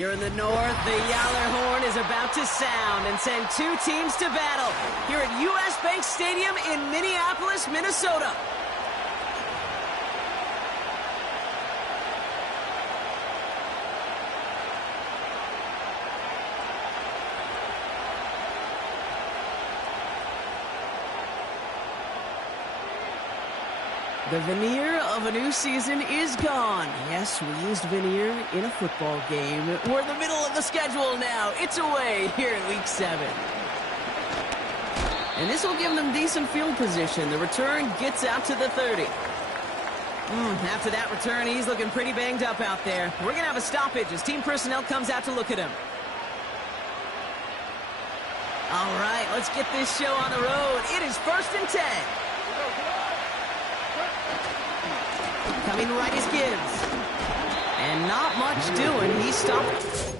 Here in the north, the Yowler horn is about to sound and send two teams to battle here at U.S. Bank Stadium in Minneapolis, Minnesota. The veneer of a new season is gone. Yes, we used veneer in a football game. We're in the middle of the schedule now. It's away here in Week 7. And this will give them decent field position. The return gets out to the 30. After that return, he's looking pretty banged up out there. We're going to have a stoppage as team personnel comes out to look at him. All right, let's get this show on the road. It is 1st and 10. Coming right is Gibbs. And not much doing. He stopped.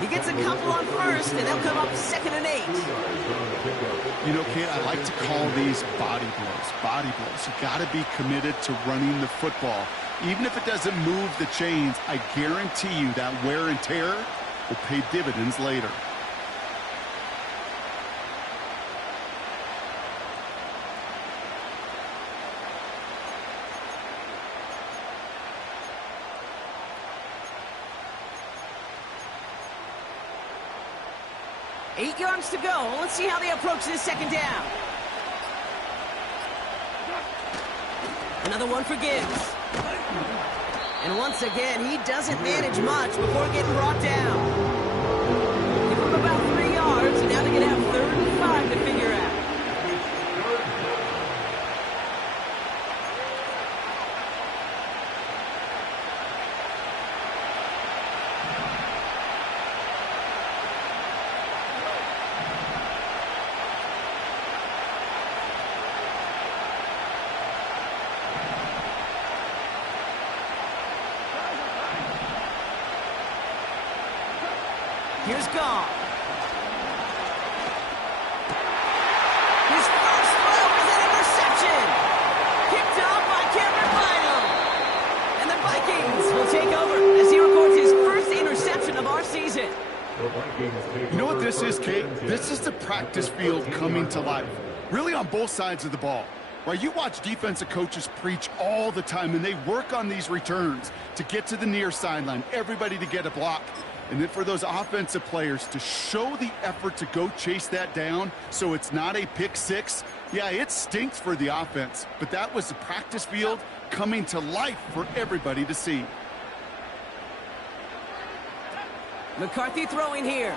He gets a couple on first, and they'll come up 2nd and 8. You know, Kate, I like to call these body blows. Body blows. You got to be committed to running the football. Even if it doesn't move the chains, I guarantee you that wear and tear will pay dividends later. Eight yards to go. Let's see how they approach this 2nd down. Another one for Gibbs. And once again, he doesn't manage much before getting brought down. Give him about 3 yards, and now they're going to have 3rd and 5 to figure out. Here's Goff. His first throw is an interception. Picked up by Cameron Bynum. And the Vikings will take over as he records his first interception of our season. You know what this is, Kate? This is the practice field coming to life. Really on both sides of the ball. Right, you watch defensive coaches preach all the time, and they work on these returns to get to the near sideline, everybody to get a block. And then for those offensive players to show the effort to go chase that down so it's not a pick six, yeah, it stinks for the offense. But that was the practice field coming to life for everybody to see. McCarthy throwing here.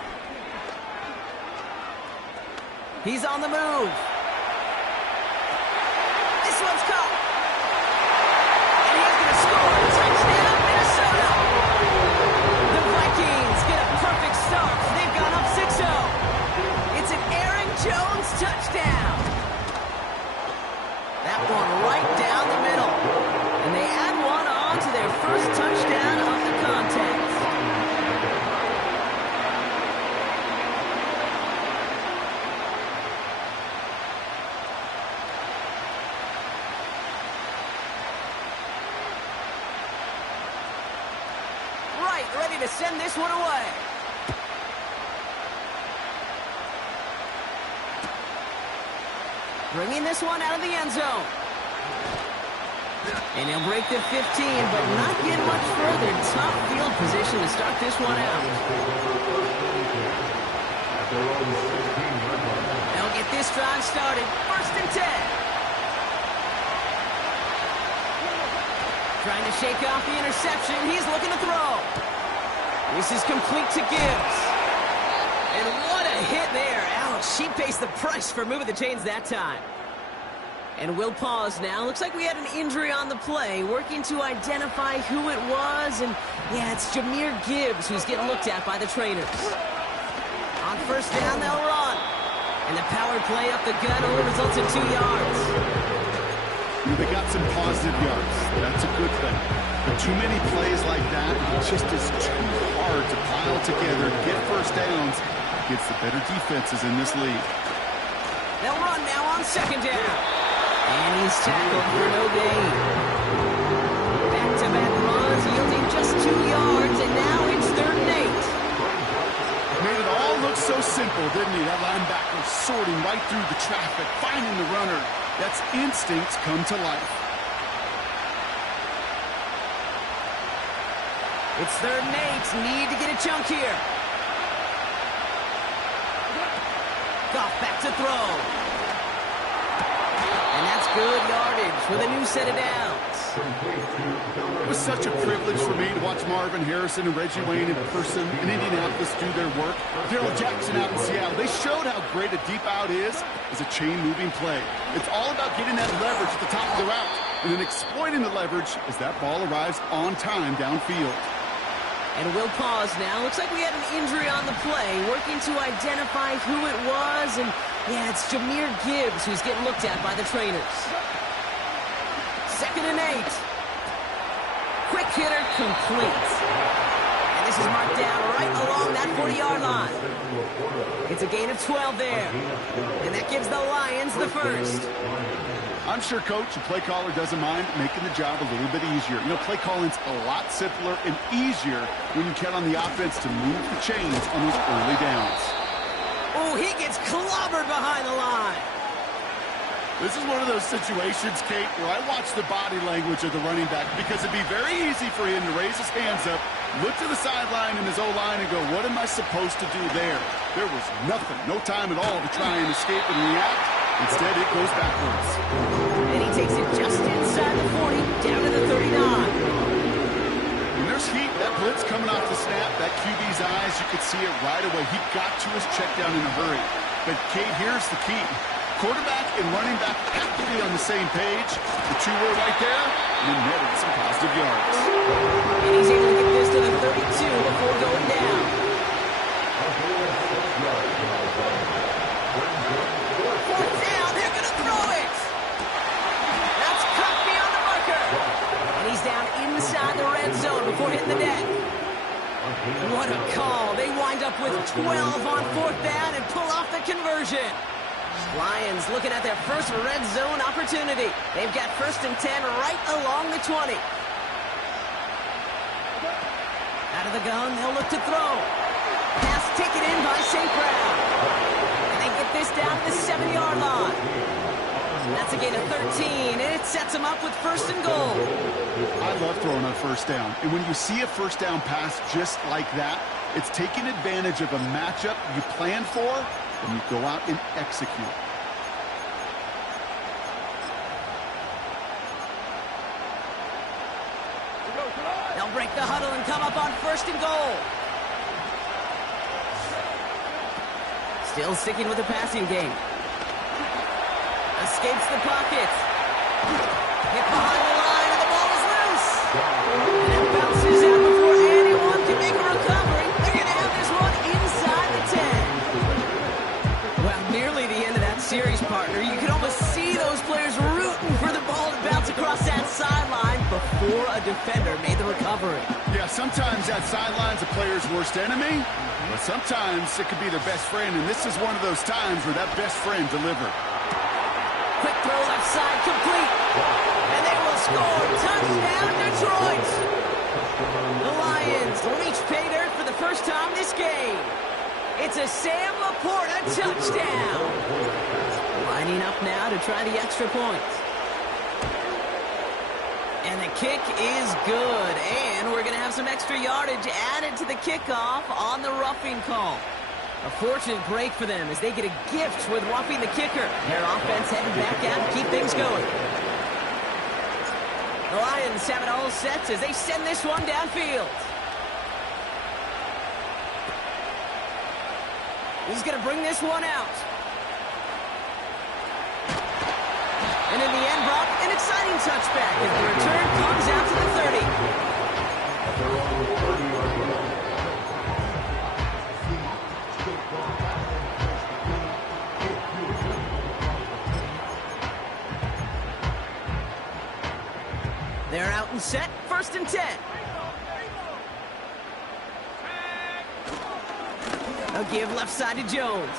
He's on the move. This one's caught. And he's going to score. Touchdown, Minnesota. The Vikings get a perfect start. They've gone up 6-0. It's an Aaron Jones touchdown. That one right down the middle. And they add one on to their first touchdown of the contest. Ready to send this one away. Bringing this one out of the end zone. And he'll break the 15, but not get much further. Tough field position to start this one out. They'll get this drive started. 1st and 10. Trying to shake off the interception. He's looking to throw. This is complete to Gibbs. And what a hit there. Ouch, she pays the price for moving the chains that time. And we'll pause now. Looks like we had an injury on the play. Working to identify who it was. And yeah, it's Jahmyr Gibbs who's getting looked at by the trainers. On 1st down, they'll run. And the power play up the gut only results in 2 yards. They got some positive yards. That's a good thing. But too many plays like that, it just is too hard to pile together, get 1st downs against the better defenses in this league. They'll run now on 2nd down. And he's tackled for no gain. Back-to-back runs yielding just 2 yards, and now it's 3rd and 8. Made it all look so simple, didn't he? That linebacker sorting right through the traffic, finding the runner. That's instincts come to life. It's 3rd and 8. Need to get a chunk here. Goff back to throw. And that's good yardage with a new set of downs. It was such a privilege for me to watch Marvin Harrison and Reggie Wayne in person in Indianapolis do their work. Darrell Jackson out in Seattle. They showed how great a deep out is as a chain-moving play. It's all about getting that leverage at the top of the route and then exploiting the leverage as that ball arrives on time downfield. And we'll pause now. Looks like we had an injury on the play. Working to identify who it was. And yeah, it's Jahmyr Gibbs who's getting looked at by the trainers. 2nd and 8. Quick hitter complete. And this is marked down right along that 40-yard line. It's a gain of 12 there. And that gives the Lions the 1st. I'm sure coach and play caller doesn't mind making the job a little bit easier. You know, play calling's a lot simpler and easier when you count on the offense to move the chains on those early downs. Oh, he gets clobbered behind the line. This is one of those situations, Kate, where I watch the body language of the running back because it'd be very easy for him to raise his hands up, look to the sideline in his O-line and go, what am I supposed to do there? There was nothing, no time at all to try and escape and react. Instead, it goes backwards. And he takes it just inside the 40, down to the 39. When there's heat, that blitz coming off the snap, that QB's eyes, you could see it right away. He got to his check down in a hurry. But, Kate, here's the key. Quarterback and running back have to be on the same page. The two were right there, and then netted some positive yards. And he's able to get this to the 32 before going down. Inside the red zone before hitting the deck. What a call. They wind up with 12 on 4th down and pull off the conversion. Lions looking at their first red zone opportunity. They've got 1st and 10 right along the 20. Out of the gun, they'll look to throw. Pass taken in by St. Brown. And they get this down to the 7-yard line. That's a gain of 13, and it sets them up with 1st and goal. I love throwing on 1st down. And when you see a 1st down pass just like that, it's taking advantage of a matchup you planned for, and you go out and execute. They'll break the huddle and come up on 1st and goal. Still sticking with the passing game. Escapes the pocket. Hit behind the line, and the ball is loose. And it bounces out before anyone can make a recovery. They're going to have this one inside the 10. Well, nearly the end of that series, partner. You could almost see those players rooting for the ball to bounce across that sideline before a defender made the recovery. Yeah, sometimes that sideline's a player's worst enemy, but sometimes it could be their best friend, and this is one of those times where that best friend delivered. Quick throw left side, complete. And they will score. Touchdown, Detroit. The Lions reach pay dirt for the first time this game. It's a Sam Laporta touchdown. Lining up now to try the extra point. And the kick is good. And we're going to have some extra yardage added to the kickoff on the roughing call. A fortunate break for them as they get a gift with roughing the kicker. Their offense heading back out to keep things going. The Lions have it all set as they send this one downfield. He's going to bring this one out. And in the end, Brock, an exciting touchback as the return comes out to the 30. They're out and set, 1st and 10. A give left side to Jones.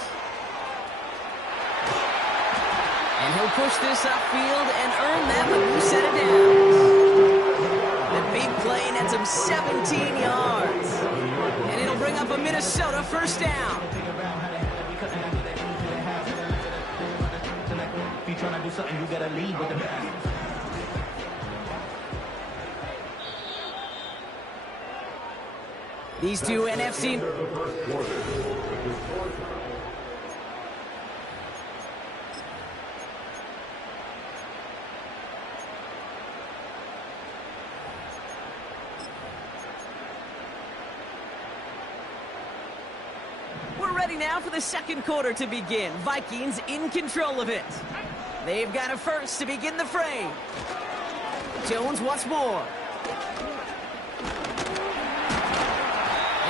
And he'll push this upfield and earn them a new set of downs. The big play nets him 17 yards. And it'll bring up a Minnesota 1st down. If you're trying to do something, you gotta lead with the best. These two NFC. We're ready now for the 2nd quarter to begin. Vikings in control of it. They've got a first to begin the fray. Jones once more.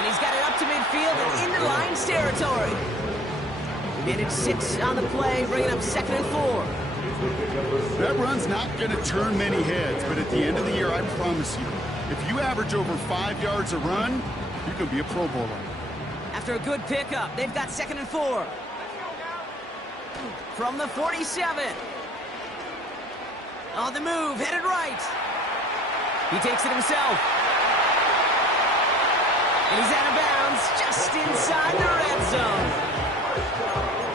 He's got it up to midfield and into Lions territory. Minute 6 on the play, bringing up 2nd and 4. That run's not going to turn many heads, but at the end of the year, I promise you, if you average over 5 yards a run, you can be a Pro Bowler. After a good pickup, they've got 2nd and 4. From the 47. On the move, headed right. He takes it himself. And he's out of bounds, just inside the red zone.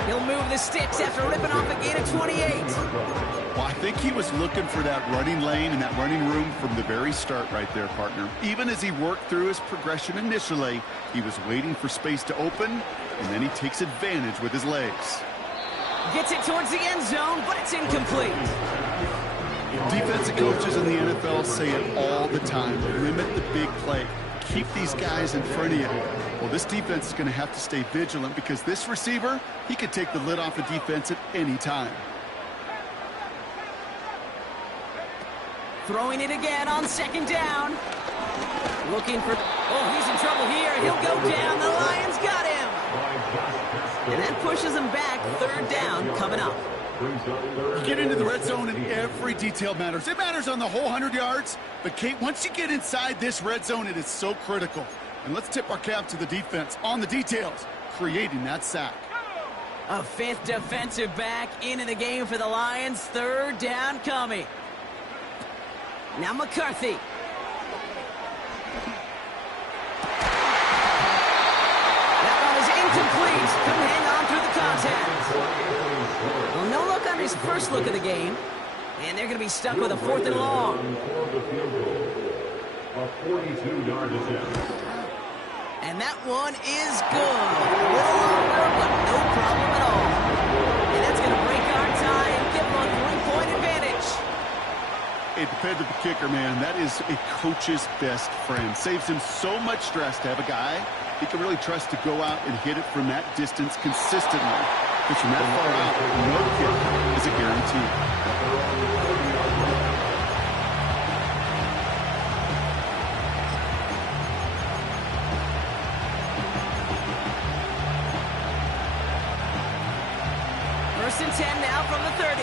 He'll move the sticks after ripping off a gain of 28. Well, I think he was looking for that running lane and that running room from the very start right there, partner. Even as he worked through his progression initially, he was waiting for space to open, and then he takes advantage with his legs. Gets it towards the end zone, but it's incomplete. Defensive coaches in the NFL say it all the time. Limit the big play. Keep these guys in front of you. Well, this defense is going to have to stay vigilant because this receiver, he could take the lid off a defense at any time. Throwing it again on 2nd down. Looking for... Oh, he's in trouble here. He'll go down. The Lions got him. And that pushes him back. 3rd down coming up. You get into the red zone and every detail matters. It matters on the whole 100 yards. But, Kate, once you get inside this red zone, it is so critical. And let's tip our cap to the defense on the details, creating that sack. A 5th defensive back into the game for the Lions. 3rd down coming. Now McCarthy. That one is incomplete. Couldn't hang on through the contact. Well, no look on his first look of the game. And they're going to be stuck with a 4th and long. A 42-yard attempt. And that one is good. A little longer, but no problem at all. And that's going to break our tie and give them a 3-point advantage. A dependable kicker, man. That is a coach's best friend. Saves him so much stress to have a guy he can really trust to go out and hit it from that distance consistently. But from that far out, no kick is a guarantee. First and 10 now from the 30.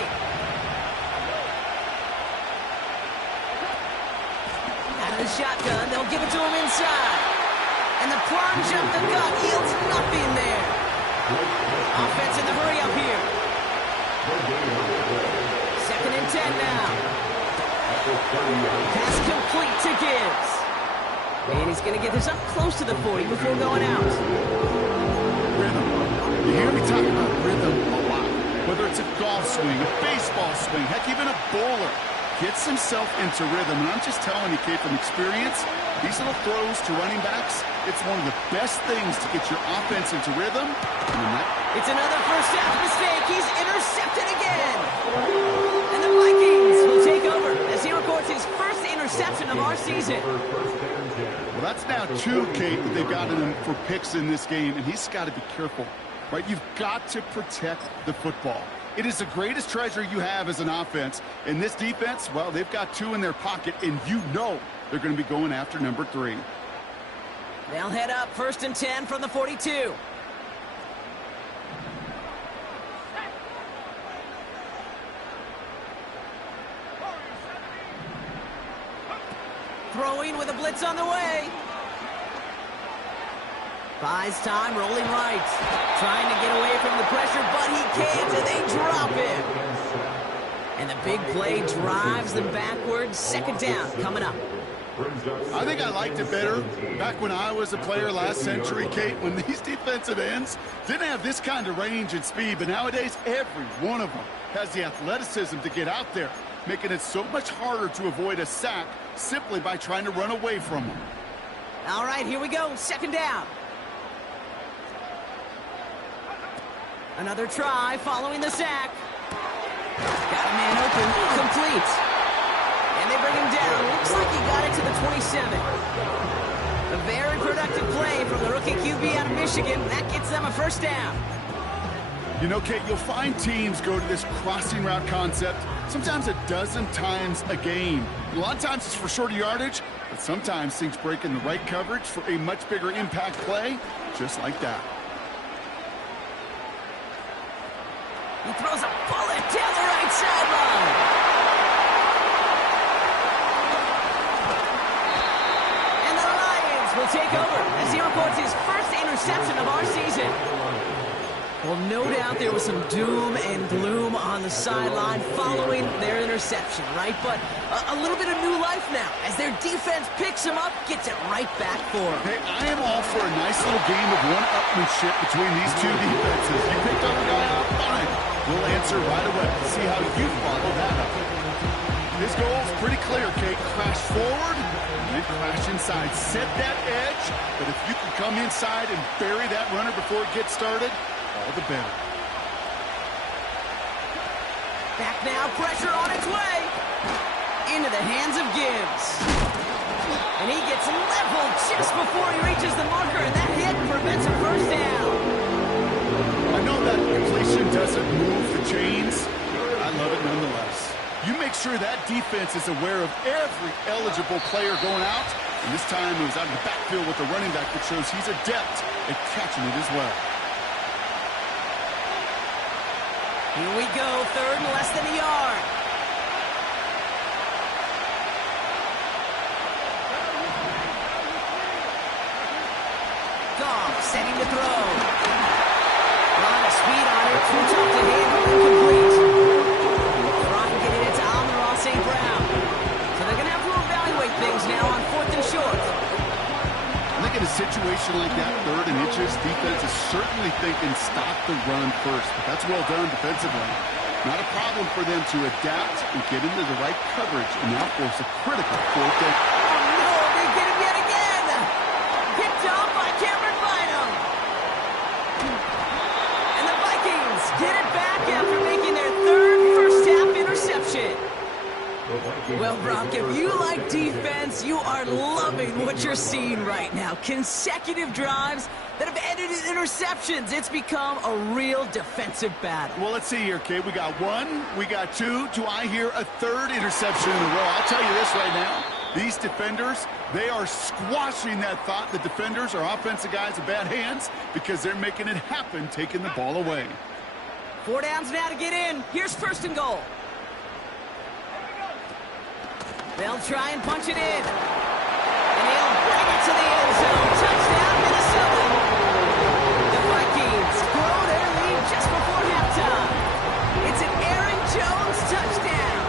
Out of the shotgun, they'll give it to him inside. And the plunge up the gut yields nothing there. Offense in the hurry up here. 2nd and 10 now. Pass complete to Gibbs. And he's going to get this up close to the 40 before going out. Rhythm. You hear me talk about rhythm a lot. Whether it's a golf swing, a baseball swing, heck, even a bowler. gets himself into rhythm. And I'm just telling you, Kate, from experience, these little throws to running backs, it's one of the best things to get your offense into rhythm. It's another first half mistake. He's intercepted again. And the Vikings will take over as he records his first interception of our season. Well, that's now 2, Kate, that they've got him for picks in this game, and he's got to be careful, right? You've got to protect the football. It is the greatest treasure you have as an offense. And this defense, well, they've got 2 in their pocket, and you know they're going to be going after number 3. They'll head up 1st and 10 from the 42. Throwing with a blitz on the way. Buys time, rolling right. Trying to get away from the pressure, but he can't, and they drop him. And the big play drives them backwards. 2nd down coming up. I think I liked it better back when I was a player last century, Kate, when these defensive ends didn't have this kind of range and speed. But nowadays, every one of them has the athleticism to get out there, making it so much harder to avoid a sack simply by trying to run away from them. All right, here we go. 2nd down. Another try following the sack. Got a man open, complete. And they bring him down. Looks like he got it to the 27. A very productive play from the rookie QB out of Michigan. That gets them a 1st down. You know, Kate, you'll find teams go to this crossing route concept sometimes a dozen times a game. A lot of times it's for shorter yardage, but sometimes things break in the right coverage for a much bigger impact play, just like that. He throws a bullet down the right sideline. And the Lions will take over as he records his first interception of our season. Well, no doubt there was some doom and gloom on the sideline following their interception, right? But a little bit of new life now as their defense picks him up, gets it right back for him. Hey, I am all for a nice little game of one-upmanship between these 2 defenses. You picked up a guy out, fine. We'll answer right away. See how you follow that up. His goal is pretty clear, Kate. Crash forward, and then crash inside. Set that edge, but if you can come inside and bury that runner before it gets started, all the better. Back now, pressure on its way. Into the hands of Gibbs. And he gets leveled just before he reaches the marker, and that hit prevents a 1st down. I know that completion doesn't move the chains. I love it nonetheless. You make sure that defense is aware of every eligible player going out. And this time it was out of the backfield with the running back that shows he's adept at catching it as well. Here we go, 3rd and less than a yard. Goff setting to throw. A lot of speed on it, too tough to handle, incomplete. Trying getting it to Amon-Ra St. Brown. So they're going to have to evaluate things now on 4th and short. I think in a situation like that, 3rd and inches, defense is certainly thinking stop the run first. But that's well done defensively. Not a problem for them to adapt and get into the right coverage and now force a critical 4th down. Oh no, they get him yet again! Picked off by Cameron Bynum. And the Vikings get it back after making their 3rd first-half interception. Well, Brock, if you like defense, you are loving what you're seeing right now. Consecutive drives that have ended in interceptions. It's become a real defensive battle. Well, let's see here, Kate. We got 1, we got 2. Do I hear a 3rd interception in a row? I'll tell you this right now. These defenders, they are squashing that thought that defenders are offensive guys in bad hands because they're making it happen, taking the ball away. 4 downs now to get in. Here's 1st and goal. They'll try and punch it in. And he'll bring it to the end zone. Touchdown, Minnesota. The Vikings grow their lead just before halftime. It's an Aaron Jones touchdown.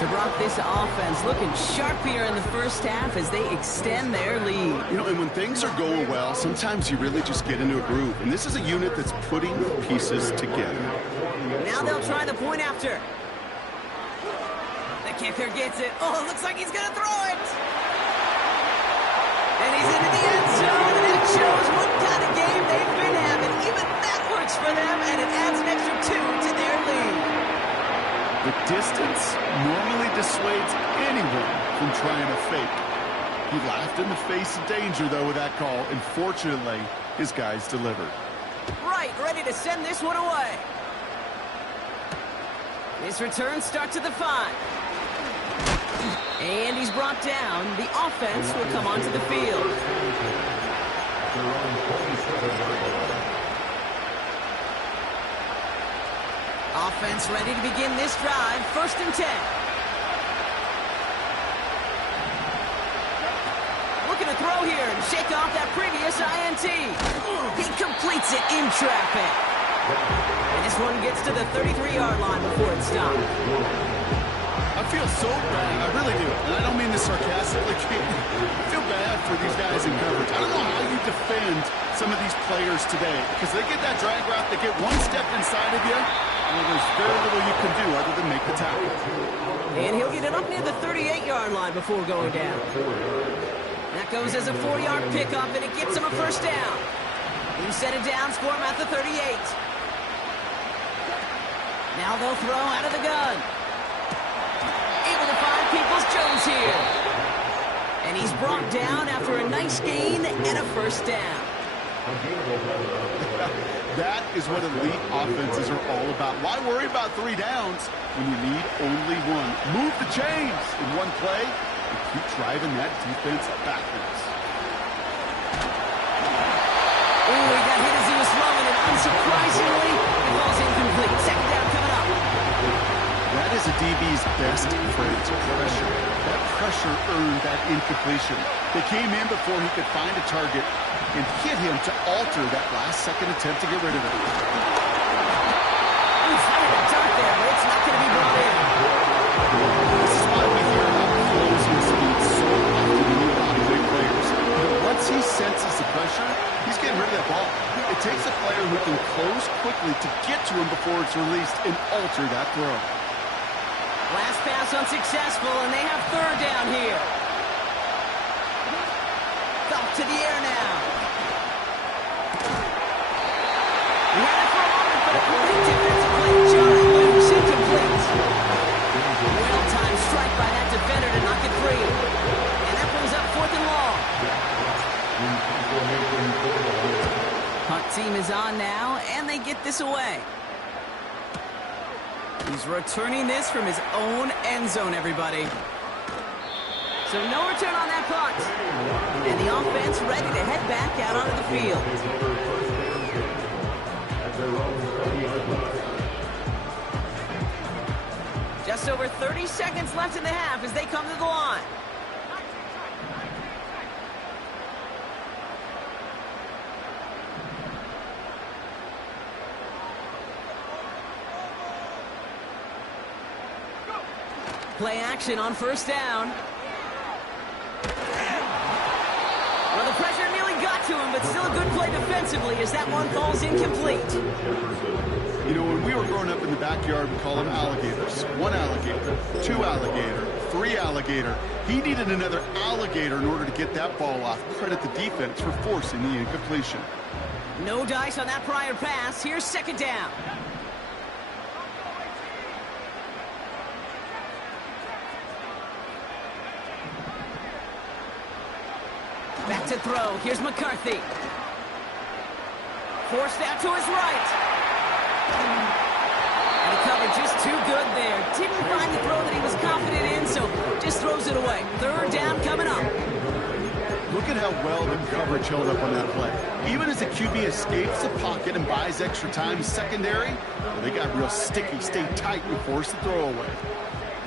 So, Brock, this offense looking sharp here in the first half as they extend their lead. You know, and when things are going well, sometimes you really just get into a groove. And this is a unit that's putting pieces together. Now they'll try the point after. kicker gets it. Oh, it looks like he's going to throw it. And he's into the end zone, and it shows what kind of game they've been having. Even that works for them, and it adds an extra 2 to their lead. The distance normally dissuades anyone from trying to fake. He laughed in the face of danger, though, with that call, and fortunately, his guys delivered. Right, ready to send this one away. His return starts at the 5. And he's brought down. The offense will come onto the field. Offense ready to begin this drive. 1st and 10. Looking to throw here and shake off that previous INT. He completes it in traffic. And this one gets to the 33-yard line before it stops. I feel so bad. I really do. And I don't mean this sarcastically. I feel bad for these guys in coverage. I don't know how you defend some of these players today, because they get that drag route, they get one step inside of you, and there's very little you can do other than make the tackle. And he'll get it up near the 38-yard line before going down. That goes as a 4-yard pickup, and it gets him a 1st down. He set it down, score him at the 38. Now they'll throw out of the gun. Able to find Peoples-Jones here. And he's brought down after a nice gain and a 1st down. That is what elite offenses are all about. Why worry about 3 downs when you need only 1? Move the chains in one play and keep driving that defense backwards. Ooh, he got hit as he was throwing, and unsurprisingly, it falls incomplete. 2nd down coming up. That is a DB's best friend, pressure. That pressure earned that incompletion. They came in before he could find a target and hit him to alter that last-second attempt to get rid of it. Ooh, fired a dart there, but it's not going to be brought in. This is why we hear about closing speed so often in a lot of big players. But once he senses the pressure, he's getting rid of that ball. It takes a player who can close quickly to get to him before it's released and alter that throw. Last pass unsuccessful, and they have 3rd down here. Up to the air now. He had it for a moment, but a great defensive play. Johnny Williams incomplete. Well-timed strike by that defender to knock it free. And that brings up 4th and long. Punt team is on now, and they get this away. He's returning this from his own end zone, everybody. So no return on that punt. And the offense ready to head back out onto the field. Just over 30 seconds left in the half as they come to the line. Play action on 1st down. Well, the pressure nearly got to him, but still a good play defensively as that one falls incomplete. You know, when we were growing up in the backyard, we call them alligators. 1 alligator, 2 alligator, 3 alligator. He needed another alligator in order to get that ball off. Credit the defense for forcing the incompletion. No dice on that prior pass. Here's 2nd down. Back to throw. Here's McCarthy. Forced out to his right. And the coverage just too good there. Didn't find the throw that he was confident in, so just throws it away. 3rd down coming up. Look at how well the coverage held up on that play. Even as the QB escapes the pocket and buys extra time secondary, they got real sticky, stayed tight and forced the throw away.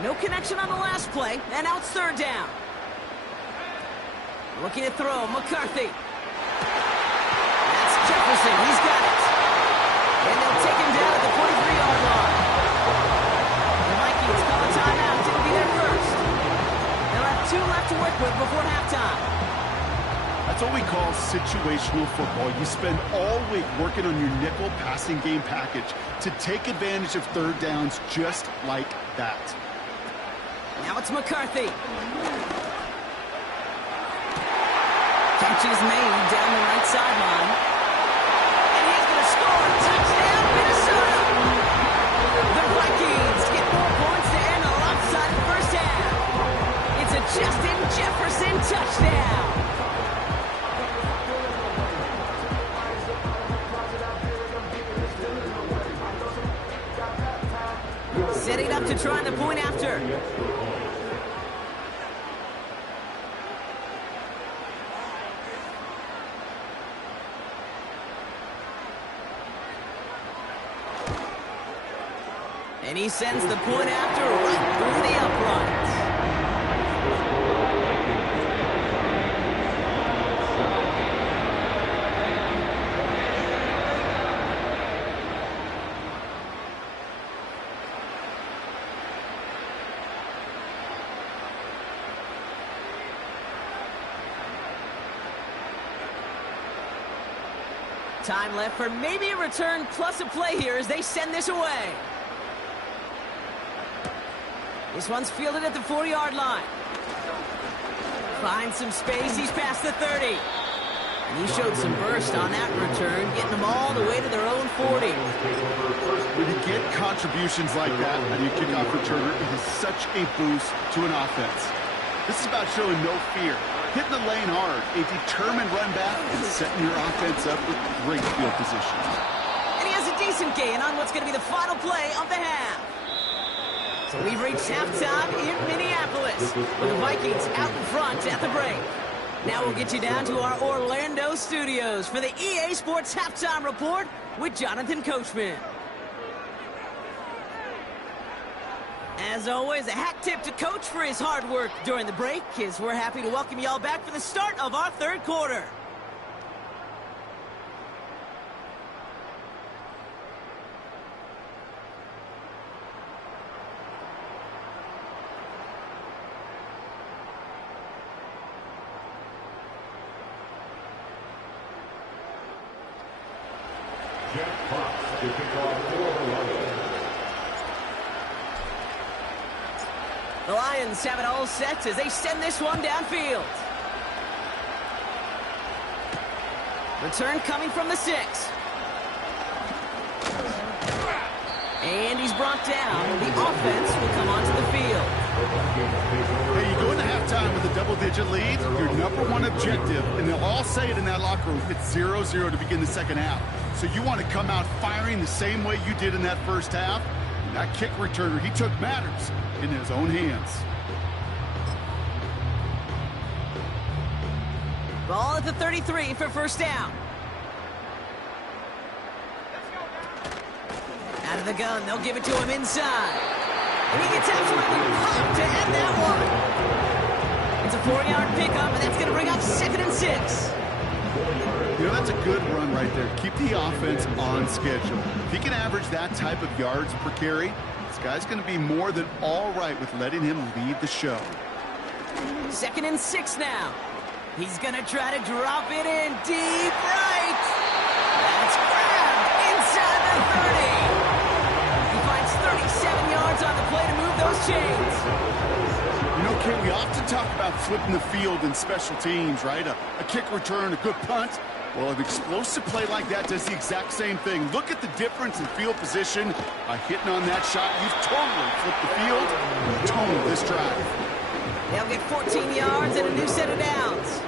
No connection on the last play, and now it's 3rd down. Looking to throw, McCarthy. That's Jefferson, he's got it. And they'll take him down at the 43-yard line. The Vikings call a timeout, didn't be there first. They'll have 2 left to work with before halftime. That's what we call situational football. You spend all week working on your nickel passing game package to take advantage of 3rd downs just like that. Now it's McCarthy. Catch is made down the right sideline. And he's going to score. Touchdown, Minnesota! The Vikings get 4 points to end a lopsided first half. It's a Justin Jefferson touchdown. Setting up to try the point after. And he sends the point after right through the uprights. Time left for maybe a return plus a play here as they send this away. This one's fielded at the 40-yard line. Finds some space. He's past the 30. And he showed some burst on that return, getting them all the way to their own 40. When you get contributions like that out of your kickoff returner, it is such a boost to an offense. This is about showing no fear, hitting the lane hard, a determined run back, and setting your offense up with great field position. And he has a decent gain on what's going to be the final play of the half. So we've reached halftime in Minneapolis with the Vikings out in front at the break. Now we'll get you down to our Orlando studios for the EA Sports Halftime Report with Jonathan Coachman. As always, a hat tip to Coach for his hard work during the break, as we're happy to welcome you all back for the start of our third quarter. Jeff Potts to kick off for the Lions. The Lions have it all set as they send this one downfield. Return coming from the 6. And he's brought down. The offense will come onto the field. Hey, you go into halftime with a double-digit lead, your number one objective, and they'll all say it in that locker room, it's 0-0 to begin the second half. So you want to come out firing the same way you did in that first half. And that kick returner, he took matters in his own hands. Ball at the 33 for first down. Out of the gun, they'll give it to him inside. And he gets absolutely popped to end that one. It's a 4-yard pickup, and that's going to bring up 2nd and 6. You know, that's a good run right there. Keep the offense on schedule. If he can average that type of yards per carry, this guy's going to be more than all right with letting him lead the show. 2nd and 6 now. He's going to try to drop it in deep right. That's grabbed inside the 30. He finds 37 yards on the play to move those chains. You know, Kate, we often talk about flipping the field in special teams, right? A kick return, a good punt. Well, an explosive play like that does the exact same thing. Look at the difference in field position by hitting on that shot. You've totally flipped the field and the tone of this drive. They'll get 14 yards and a new set of downs.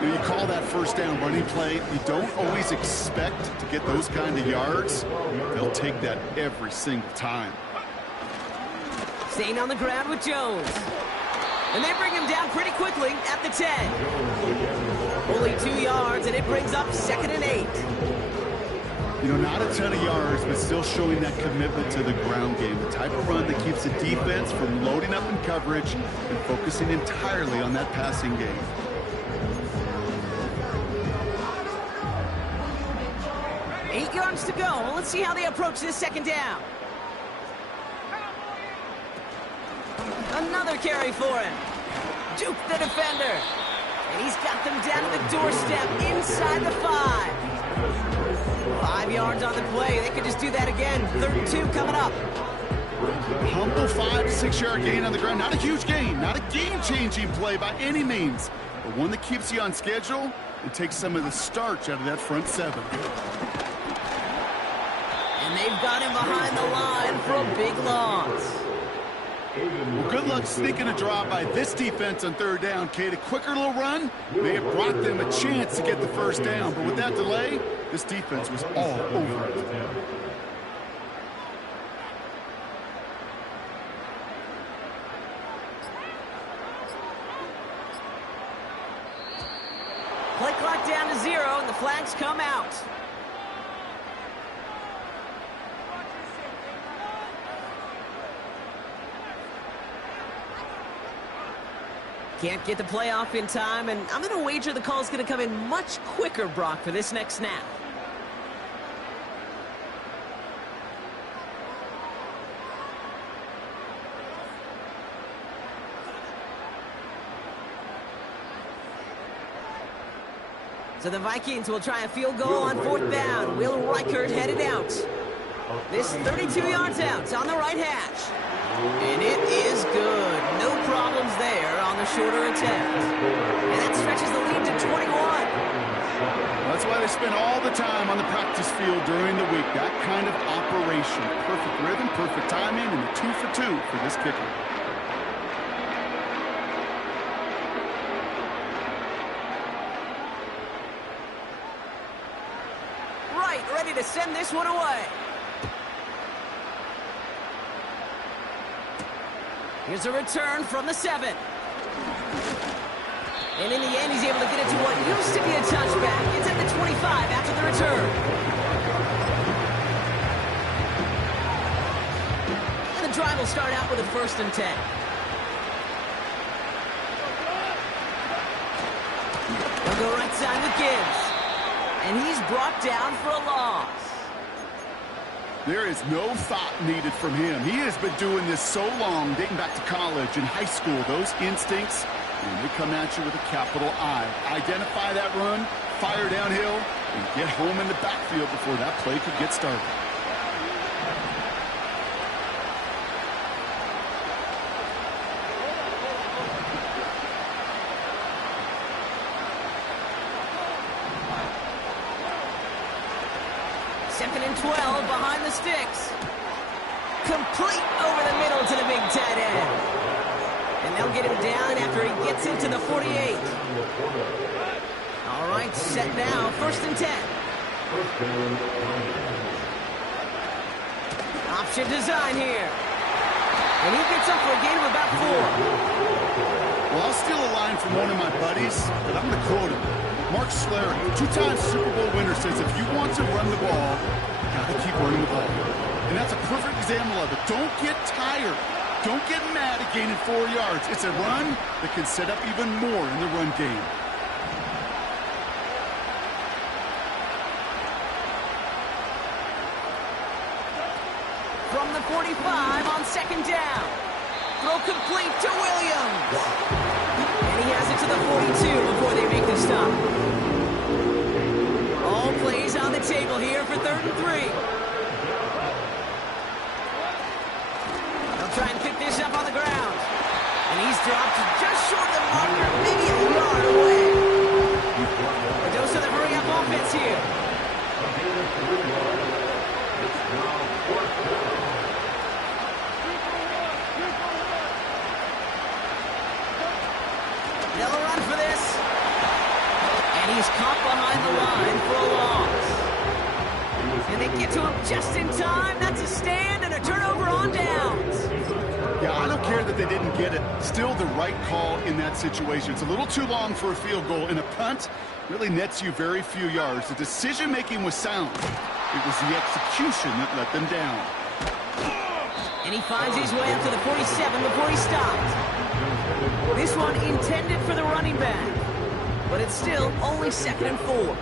You call that first down running play. You don't always expect to get those kind of yards. They'll take that every single time. Staying on the ground with Jones. And they bring him down pretty quickly at the 10. Only 2 yards, and it brings up 2nd and 8. You know, not a ton of yards, but still showing that commitment to the ground game. The type of run that keeps the defense from loading up in coverage and focusing entirely on that passing game. Eight yards to go. Well, let's see how they approach this second down. Another carry for him. Juke the defender. And he's got them down to the doorstep inside the 5. 5 yards on the play. They could just do that again. 3rd and 2 coming up. Humble 5 to 6 yard gain on the ground. Not a huge gain, not a game-changing play by any means, but one that keeps you on schedule and takes some of the starch out of that front seven. And they've got him behind the line for a big loss. Well, good luck sneaking a draw by this defense on third down, Kate. A quicker little run may have brought them a chance to get the first down, but with that delay, this defense was all over it. Play clock down to 0, and the flags come out. Can't get the play off in time, and I'm going to wager the call is going to come in much quicker, Brock, for this next snap. So the Vikings will try a field goal on fourth down. Will Reichert headed out. This 32 yards out on the right hash. And it is good. No problems there on the shorter attempt. And that stretches the lead to 21. That's why they spend all the time on the practice field during the week. That kind of operation. Perfect rhythm, perfect timing, and a 2 for 2 for this kicker. Right, ready to send this one away. Here's a return from the 7. And in the end, he's able to get it to what used to be a touchback. It's at the 25 after the return. And the drive will start out with a 1st and 10. They'll go right side with Gibbs. And he's brought down for a loss. There is no thought needed from him. He has been doing this so long, dating back to college and high school. Those instincts, and they come at you with a capital I. Identify that run, fire downhill, and get home in the backfield before that play could get started. Second and 12 behind the sticks. Complete over the middle to the big tight end. And they'll get him down after he gets into the 48. All right, set now. 1st and 10. Option design here. And he gets up for a gain of about 4. Well, I'll steal a line from one of my buddies, but I'm going to quote him. Mark Schlereth, 2-time Super Bowl winner, says if you want to run the ball, you got to keep running the ball. And that's a perfect example of it. Don't get tired. Don't get mad at gaining 4 yards. It's a run that can set up even more in the run game. From the 45 on 2nd down. Throw complete to Williams. And he has it to the 42 before they make the stop. All plays on the table here for 3rd and 3. They'll try and pick this up on the ground. And he's dropped just short of the marker, maybe a yard away. A dose of the hurry-up offense here. They'll run for this. And he's caught behind the line for a loss. And they get to him just in time. That's a stand and a turnover on downs. Yeah, I don't care that they didn't get it. Still the right call in that situation. It's a little too long for a field goal, and a punt really nets you very few yards. The decision-making was sound. It was the execution that let them down. And he finds his way up to the 47 before he stopped. This one intended for the running back, but it's still only 2nd and 4.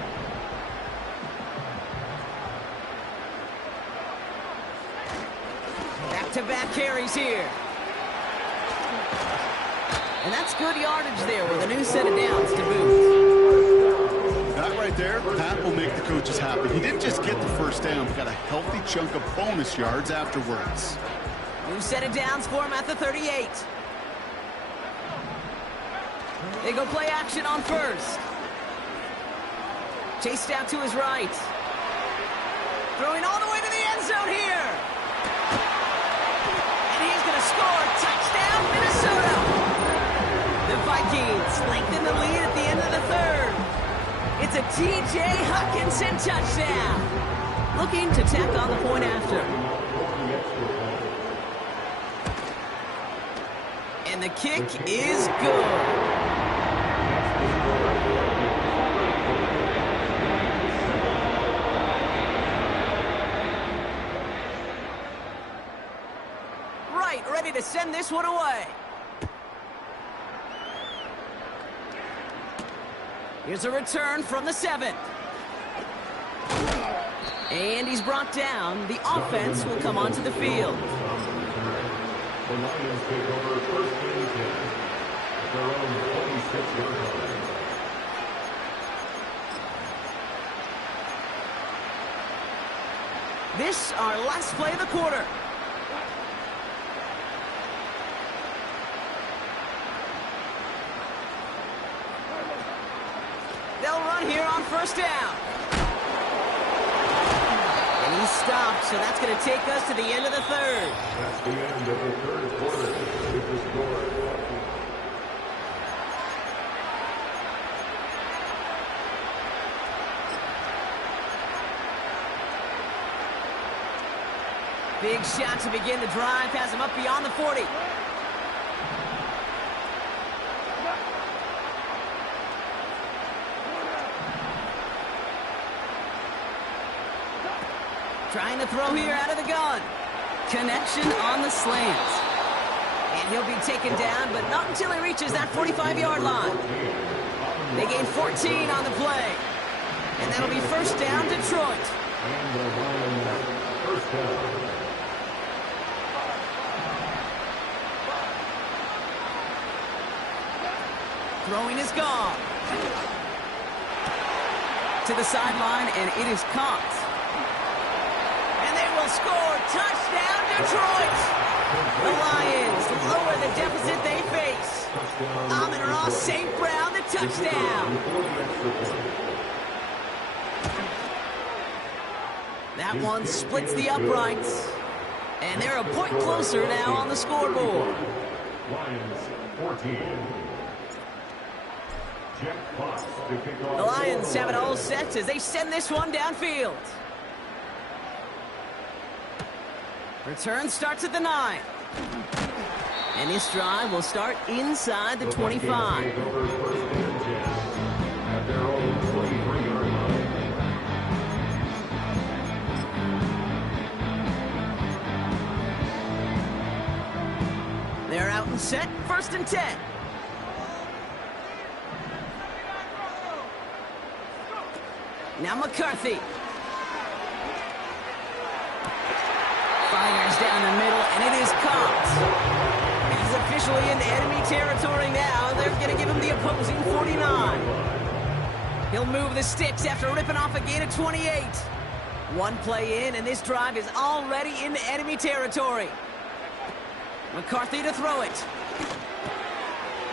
Back-to-back carries here. And that's good yardage there with a new set of downs to boot. That right there, that will make the coaches happy. He didn't just get the 1st down, but got a healthy chunk of bonus yards afterwards. New set of downs for him at the 38. They go play action on first. Chased out to his right. Throwing all the way to the end zone here. And he's going to score. Touchdown, Minnesota. The Vikings lengthen the lead at the end of the third. It's a T.J. Hockenson touchdown. Looking to tack on the point after. And the kick is good. Ready to send this one away. Here's a return from the 7. And he's brought down. The offense will come onto the field. The Lions take over first and 10 at their own 26-yard line. This our last play of the quarter. They'll run here on first down. And he stopped, so that's going to take us to the end of the third. That's the end of the third quarter. With the score. Big shot to begin the drive, has him up beyond the 40. Trying to throw here out of the gun. Connection on the slant. And he'll be taken down, but not until he reaches that 45-yard line. They gain 14 on the play. And that'll be first down, Detroit. And the Lions first down. Throwing is gone. To the sideline, and it is caught. And they will score. Touchdown, Detroit. The Lions lower the deficit they face. Amon-Ra St. Brown, the touchdown. That one splits the uprights. And they're a point closer now on the scoreboard. Lions 14. The Lions have it all set as they send this one downfield. Return starts at the 9. And this drive will start inside the 25. At their own 23-yard line. They're out and set, first and 10. Now McCarthy. Fires down the middle, and it is caught. He's officially in enemy territory now. They're going to give him the opposing 49. He'll move the sticks after ripping off a gain of 28. One play in, and this drive is already in enemy territory. McCarthy to throw it.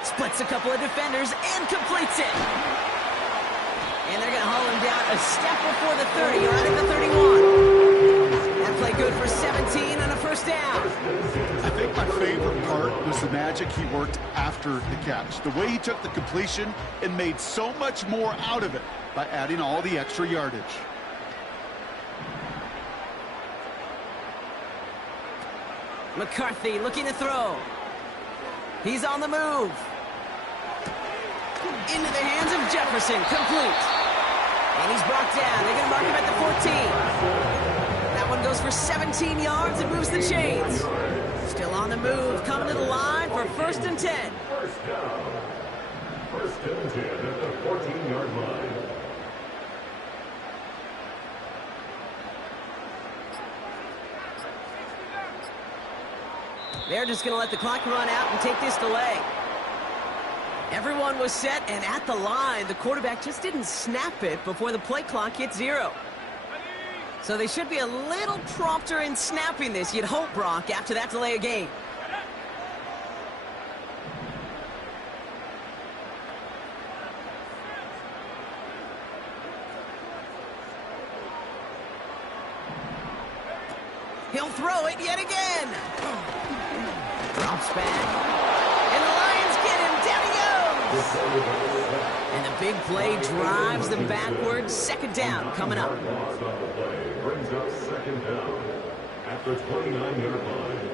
Splits a couple of defenders and completes it. And they're going to haul him down a step before the 30, right at the 31. That play good for 17 and a first down. I think my favorite part was the magic he worked after the catch. The way he took the completion and made so much more out of it by adding all the extra yardage. McCarthy looking to throw. He's on the move. Into the hands of Jefferson, complete. And he's brought down. They're going to mark him at the 14. That one goes for 17 yards and moves the chains. Still on the move, coming to the line for first and 10. First down. First and 10 at the 14-yard line. They're just going to let the clock run out and take this delay. Everyone was set and at the line. The quarterback just didn't snap it before the play clock hit 0. So they should be a little prompter in snapping this, you'd hope, Brock, after that delay of game. He'll throw it yet again. Drops back. And the Lions get him. Down he goes. And the big play drives them backwards. Second down coming up. Loss on the play brings up second down at the 29-yard line.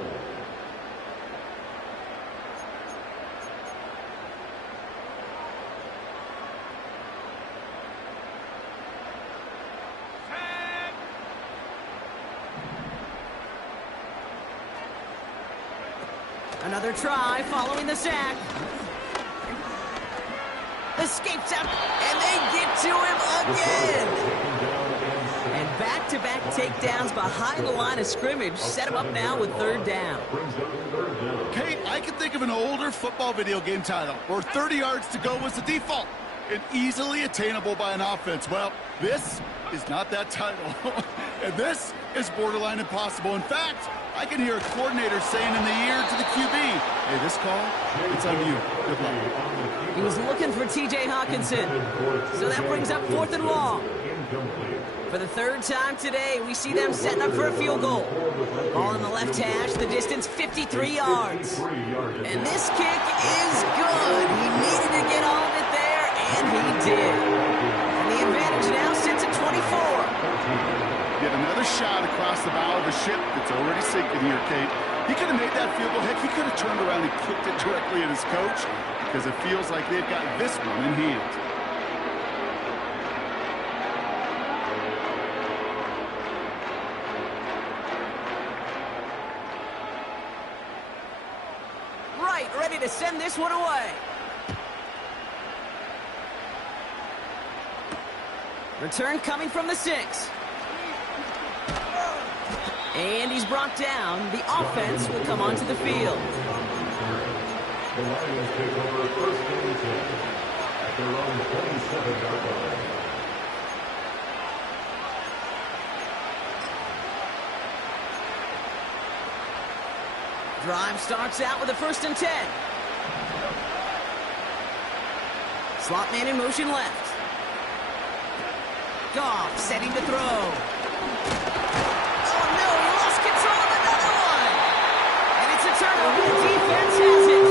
Another try following the sack. Escapes out, and they get to him again. And back-to-back takedowns behind the line of scrimmage set him up now with third down. Kate, I can think of an older football video game title where 30 yards to go was the default and easily attainable by an offense. Well, this is not that title. And this is borderline impossible. In fact, I can hear a coordinator saying in the ear to the QB, hey, this call, it's on you. Good luck. He was looking for T.J. Hawkinson. So that brings up 4th and long. For the third time today, we see them setting up for a field goal. Ball in the left hash, the distance 53 yards. And this kick is good. He needed to get all of it there, and he did. And the advantage now sits at 24. Get another shot across the bow of a ship that's already sinking here, Kate. He could have made that field goal. Heck, he could have turned around and kicked it directly at his coach because it feels like they've got this one in hand. Right, ready to send this one away. Return coming from the 6. And he's brought down. The offense will come onto the field. The Lions take over first and 10 at their own 27-yard line. Drive starts out with a 1st and 10. Slot man in motion left. Goff setting to throw. Turnover, the defense has it.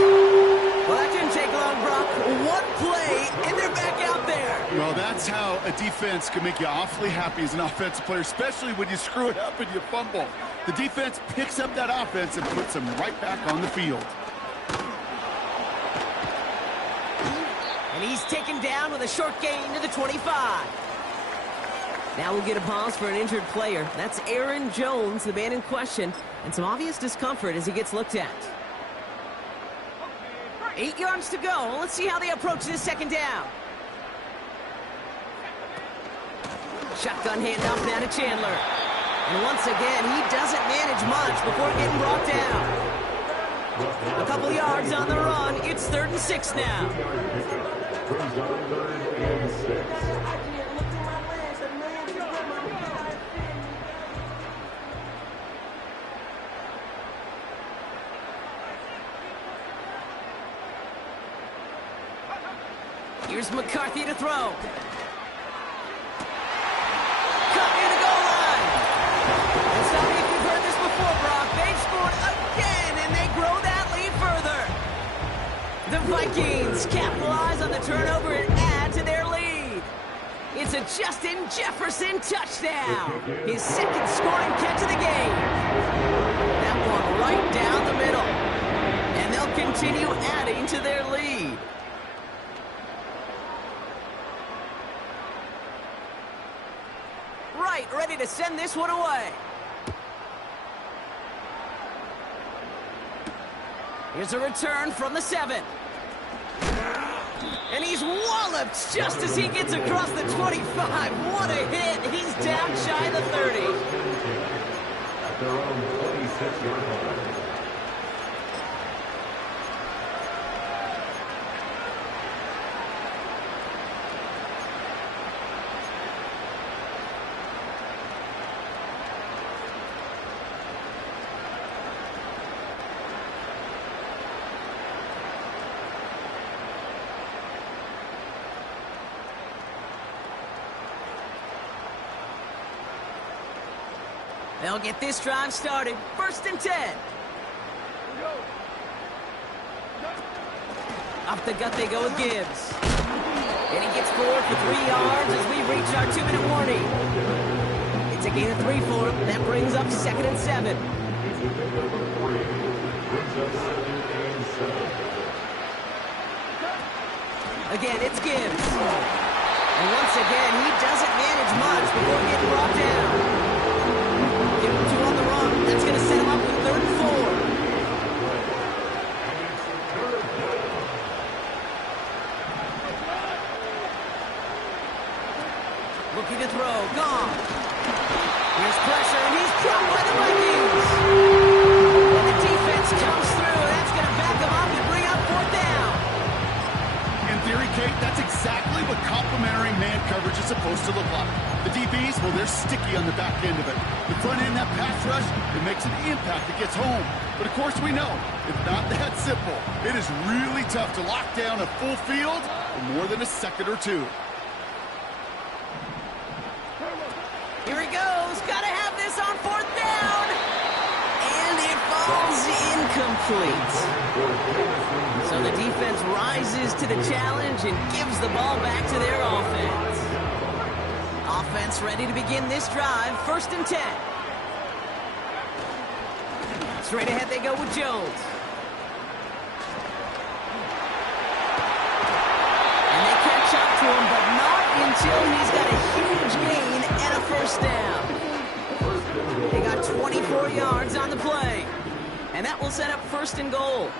Well, that didn't take long, Brock. One play, and they're back out there. Well, that's how a defense can make you awfully happy as an offensive player, especially when you screw it up and you fumble. The defense picks up that offense and puts them right back on the field. And he's taken down with a short gain to the 25. Now we'll get a pause for an injured player. That's Aaron Jones, the man in question, and some obvious discomfort as he gets looked at. 8 yards to go. Let's see how they approach this second down. Shotgun handoff now to Chandler. And once again, he doesn't manage much before getting brought down. A couple yards on the run. It's 3rd and 6 now. Brings on 3rd and 6. Here's McCarthy to throw. Cut near the goal line. And so if you've heard this before, Brock, they've scored again, and they grow that lead further. The Vikings capitalize on the turnover and add to their lead. It's a Justin Jefferson touchdown. His 2nd scoring catch of the game. That one right down the middle. And they'll continue adding to their lead. Right, ready to send this one away. Here's a return from the 7. And he's walloped just as he gets across the 25. What a hit. He's down shy of the 30. At their own 26-yard line. They'll get this drive started. 1st and 10. Up the gut they go with Gibbs. And he gets forward for 3 yards as we reach our 2-minute warning. It's a gain of 3 for him. That brings up 2nd and 7. Again, it's Gibbs. And once again, he doesn't manage much before getting brought down. Give him 2 on the run. That's going to set him up with 3rd and 4. Looking to throw. Gone. Here's pressure, and he's dropped by the Vikings. And the defense comes through. That's going to back him up and bring up 4th down. In theory, Kate, that's exactly what complementary man coverage is supposed to look like. The DBs, well, they're sticky on the back end of it. The front end, that pass rush, it makes an impact. It gets home. But of course we know, it's not that simple. It is really tough to lock down a full field for more than a second or 2. Here he goes. Got to have this on 4th down. And it falls incomplete. So the defense rises to the challenge and gives the ball back to their offense. Offense ready to begin this drive. 1st and 10. Straight ahead they go with Jones. And they catch up to him, but not until he's got a huge gain and a 1st down. They got 24 yards on the play. And that will set up 1st and goal.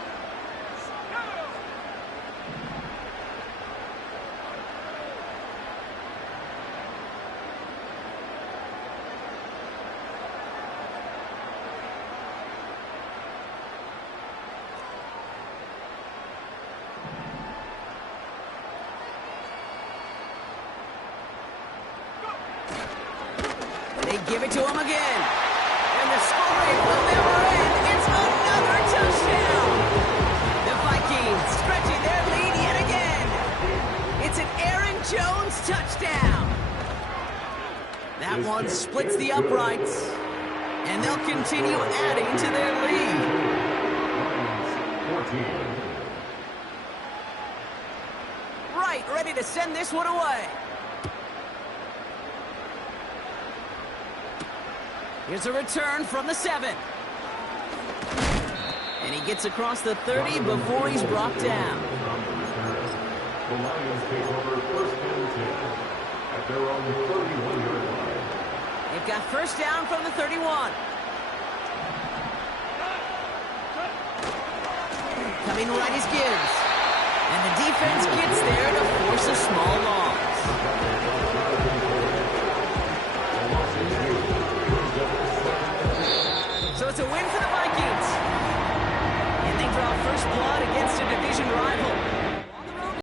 They give it to him again. And the scoring will never end. It's another touchdown. The Vikings stretching their lead yet again. It's an Aaron Jones touchdown. That one splits the uprights. And they'll continue adding to their lead. Right, ready to send this one away. Here's a return from the 7. And he gets across the 30 before he's brought down. The Lions take over 1st and 10 at their own 31-yard line. They've got 1st down from the 31. Coming right is Gibbs. And the defense gets there to force a small loss.